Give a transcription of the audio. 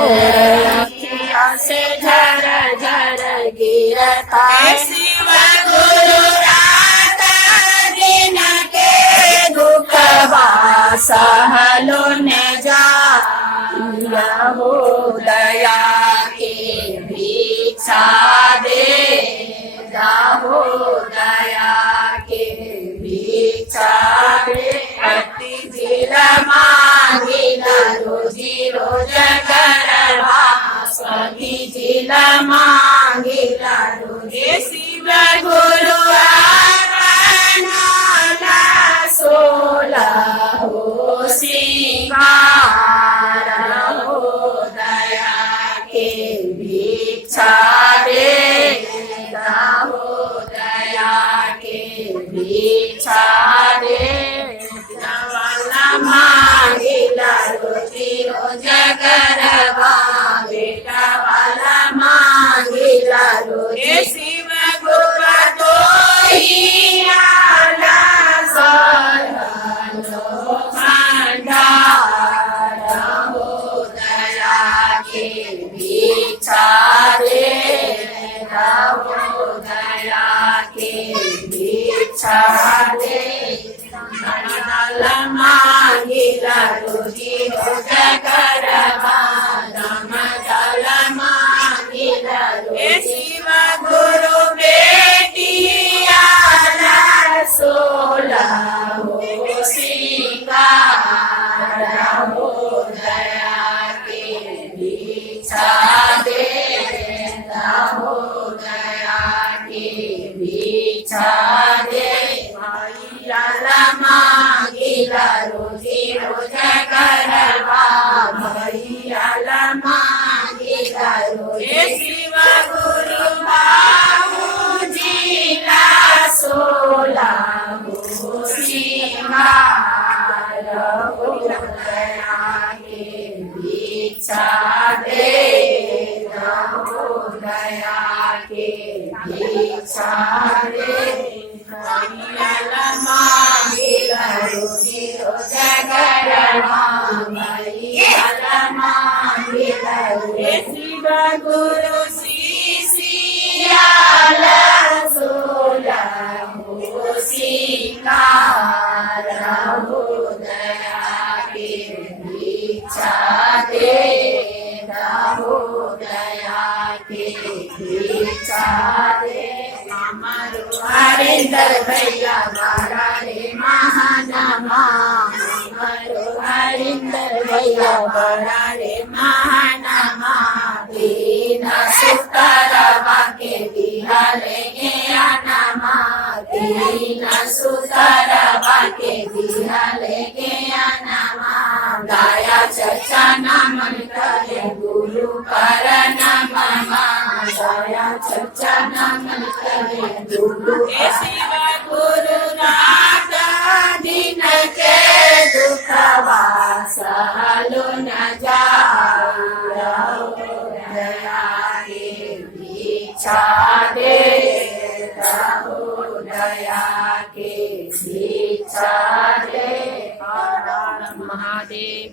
अखिया से झर झर गिरता शिव गुरु रात दिन के दुख सहलो न जाया हो दया के भिक्षा दे हो दया के भिक्षा दे अति जिल मांगिल रोजी रोज करवा सती जिल मांगिल रोजी शिव गुरु सोला हो सिंगार हो दया के भिक्षा दे हो दया के भिक्षा दे मांगिला रोजी रोज करवा बेटा वाला मांगिला रोजी शिव गुरु तो ही भिक्षा दे हो दया के भिक्षा दे मांगिला रोजी रोज करवा दल मांगिला शिव गुरु बेटिया सोला हो सिंगार हो दया के भिक्षा दे हो दया के भिक्षा दे भैया मांगिला रोजी रोज करवा भैया मांगिला रोजी शिव गुरु जिला सोला हो सिंगार हो दया के भिक्षा दे हो दया के भिक्षा दे मांगिला रोजी रोज करवा भैया मांगिला रोजी शिव गुरु सियाल सोला हो सिंगार हो दया के भिक्षा दे हो दया के भिक्षा दे हमारो हरिंदर भैया बारा रे महानमा हमारो हरिंदर भैया बारा रे महानमा दीना सुतरवा के दिया लेंगे आनमा दीना सुतरवा के दिया लेंगे आनमा गाया चर्चा नमन करे गुरु कर नमः गाया चर्चा नमन करे गुरु शिव गुरु रात दिन के दुख सहलो न जाया दया के भिक्षा दे हो दया के भिक्षा दे। हर हर महादेव।